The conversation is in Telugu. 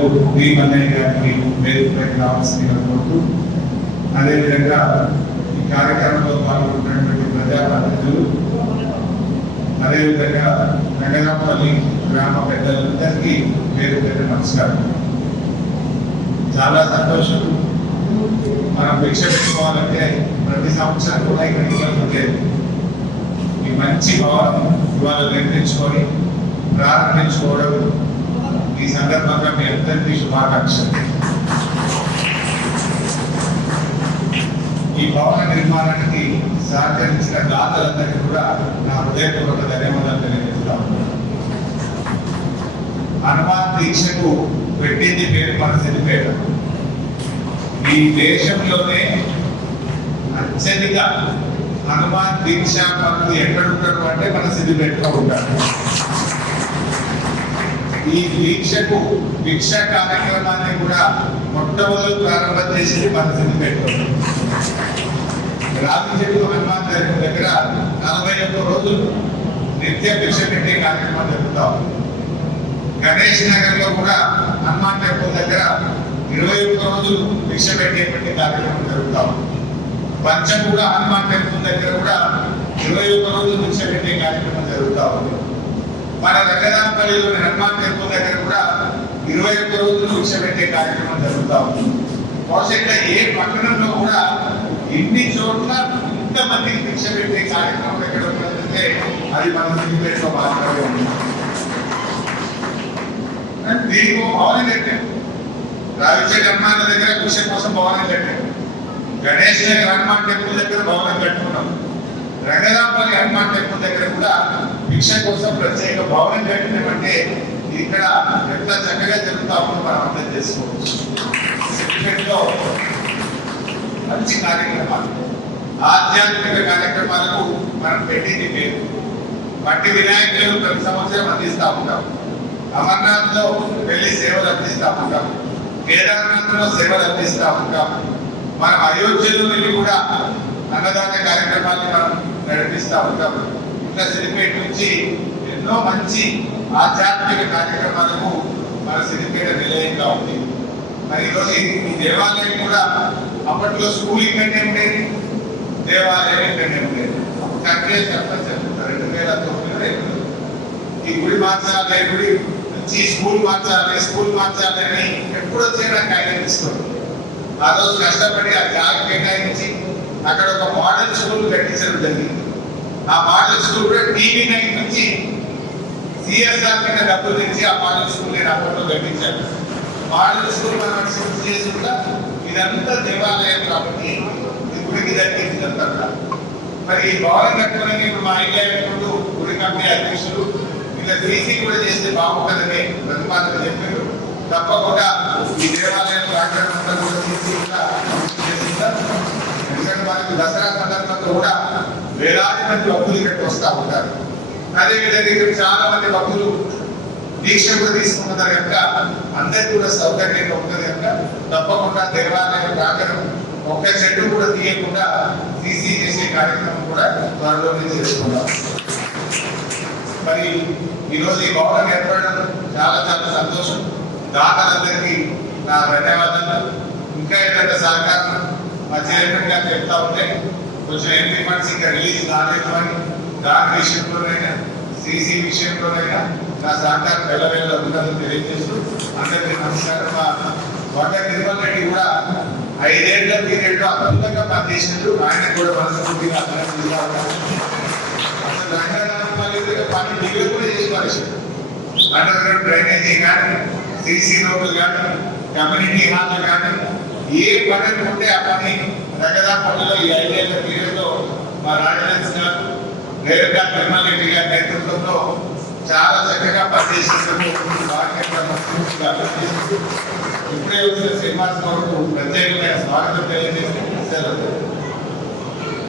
పెద్దలు భీమన్నయ్య గారికి వేదికపైకి రావాల్సిందిగా కోరుతూ, అదేవిధంగా ఈ కార్యక్రమంలో పాల్గొన్నటువంటి ప్రజాప్రతినిధులు, అదేవిధంగా రంగనాపల్లి గ్రామ పెద్దలందరికీ వేదికపైన నమస్కారం. చాలా సంతోషం. మనం భిక్ష పెట్టుకోవాలంటే ప్రతి సంవత్సరం కూడా ఇక్కడికి వెళ్ళలేదు. ఈ మంచి భావన ఇవాళ నిర్మించుకొని ప్రారంభించుకోవడం ఈ సందర్భంగా మీ అందరికీ శుభాకాంక్షలు. ఈ భవన నిర్మాణానికి సహకరించిన దాతలందరికీ కూడా నా హృదయపూర్వక ధన్యవాదాలు తెలియజేస్తాను. హనుమాన్ దీక్షకు పెట్టింది పేరు మన సిద్దిపేట. ఈ దేశంలోనే అత్యధిక హనుమాన్ దీక్షా పనులు ఎక్కడుంటారు అంటే మన సిద్దిపేటలో ఉంటారు. ఈ దీక్షకు భిక్ష కార్యక్రమాన్ని కూడా మొట్టమొదటి ప్రారంభం చేసింది మన సిద్దిపేటలో. రావి చెట్టు హనుమాన్ దగ్గర 41 రోజులు నిత్య భిక్ష పెట్టే కార్యక్రమం జరుగుతాం. గణేష్ నగర్ లో కూడా హనుమాన్ టెంపుల్ దగ్గర 21 రోజులు భిక్ష పెట్టేటువంటి కార్యక్రమం జరుగుతాం. పంచగూడ హనుమాన్ టెంపుల్ దగ్గర కూడా 21 రోజులు భిక్ష పెట్టే కార్యక్రమం జరుగుతా ఉంది. మన రంగనాపల్లిలోని హనుమాన్ టెంపుల్ దగ్గర కూడా 21 రోజులు భిక్ష పెట్టే కార్యక్రమం జరుగుతా ఉంది. బహుశా ఏ పట్టణంలో కూడా ఇన్ని చోట్ల ఇంతమందికి భిక్ష పెట్టే కార్యక్రమం ఎక్కడ ఉందంటే అది మన సిద్దిపేటలో మాత్రమే ఉంది. దీనికి భవనం కట్టాం. రావిచెట్టు హనుమాన్ దగ్గర భిక్ష కోసం భవనం కట్టాం. గణేష్ నగర్ హనుమాన్ టెంపుల్ దగ్గర భవనం కట్టుకున్నాం. రంగనాపల్లి హనుమాన్ టెంపుల్ దగ్గర కూడా భిక్ష కోసం ప్రత్యేక భవనం కట్టినామంటే ఇక్కడ ఎంత చక్కగా జరుగుతా ఉందో మనం అర్థం చేసుకోవచ్చు. సిద్దిపేటలో మంచి కార్యక్రమాలు, ఆధ్యాత్మిక కార్యక్రమాలకు మనం పెట్టింది పేరు. మట్టి వినాయకులు ప్రతి సంవత్సరం అందిస్తూ ఉంటాం. అమర్నాథ్ లో వెళ్ళి సేవలు అందిస్తూ ఉంటాం. కేదార్నాథ్ లో సేవలు అందిస్తూ ఉంటాం. మనం అయోధ్యలో వెళ్ళి కూడా అన్నదాన కార్యక్రమాన్ని మనం నడిపిస్తూ ఉంటాం. ఇట్లా సిద్దిపేట నుంచి ఎన్నో మంచి ఆధ్యాత్మిక కార్యక్రమాలకు మన సిద్దిపేట నిలయంగా ఉంది. మరి ఈరోజు ఈ దేవాలయం కూడా అప్పట్లో స్కూల్ ఇక్కడనే ఉండేది, దేవాలయం ఇక్కడనే ఉండేది. కట్టే చెప్పని చెప్తారు 2009 ఈ గుడి మార్చాలి, గుడి నుంచి స్కూల్ మార్చాలి అని ఎప్పుడో చేయడానికి ఆలోచిస్తుంది. ఆ రోజు కష్టపడి ఆ జాగా కేటాయించి అక్కడ ఒక మోడల్ స్కూల్ కట్టించడం జరిగింది. ఆ మోడల్ స్కూల్ కూడా TV9 నుంచి CSR కింద డబ్బులు తెచ్చి ఆ మోడల్ స్కూల్ నేను అప్పట్లో కట్టించాను. మోడల్ స్కూల్ మనం పూర్తి చేసి కూడా ఇదంతా దేవాలయం కాబట్టి ఈ గుడికి దక్కిందంతా. మరి ఈ భవనం కట్టుకుని ఇప్పుడు మా ఇండియా గుడి కమిటీ అధ్యక్షులు ఇలా తీసి కూడా చేస్తే బాగుంటుందని ప్రతిపాదన చెప్పారు. తప్పకుండా ఈ దేవాలయం ప్రాంగణంతా కూడా తీసి ఎందుకంటే మనకి దసరా సందర్భంలో కూడా వేలాది మంది భక్తులు ఇక్కడికి వస్తూ ఉంటారు. అదేవిధంగా ఇక్కడ చాలా మంది భక్తులు దీక్ష కూడా తీసుకుంటున్నారు కనుక అందరికీ కూడా సౌకర్యంగా ఉంటుంది కనుక తప్పకుండా దేవాలయం ప్రాంగణం ఒక్క చెట్టు కూడా తీయకుండా తీసి చేసే కార్యక్రమం కూడా త్వరలోనే చేసుకుంటాం. మరి ఈరోజు ఈ భవనం ఏర్పడడం చాలా చాలా సంతోషం. దాతలందరికీ నా ధన్యవాదాలు. ఇంకా ఏదైనా సహకారం మా చైర్మన్ గారు చెప్తా ఉంటే కొంచెం ఎంపీ ఫండ్స్ ఇంకా రిలీజ్ కాలేదు అని దాని విషయంలోనైనా CC విషయంలోనైనా నా సహకారం వెళ్ళవేళ ఉందని తెలియజేస్తూ అందరికీ నమస్కారం. మా వంట తిరుమల రెడ్డి కూడా 5 ఏళ్ల పీరియడ్లో అద్భుతంగా పనిచేసినట్టు ఆయన కూడా మనస్ఫూర్తిగా అసలు రంగనాథ్ పని డిగ్రీ కూడా చేసి పరిస్థితి అండర్ గ్రౌండ్ డ్రైనేజీ కానీ CC రోడ్లు కానీ కమ్యూనిటీ హాల్ కానీ ఏ పని ఉంటే ఆ పని రంగనాథపల్లిలో ఈ 5 ఏళ్ల పీరియడ్లో మా రాజధాని గారు నేరుగా తిరుమల రెడ్డి గారి నేతృత్వంలో చాలా చక్కగా పనిచేసినందుకు ఇప్పుడే వచ్చిన శ్రీనివాస్ గౌడ్ ప్రత్యేకమైన స్వాగతం తెలియజేసి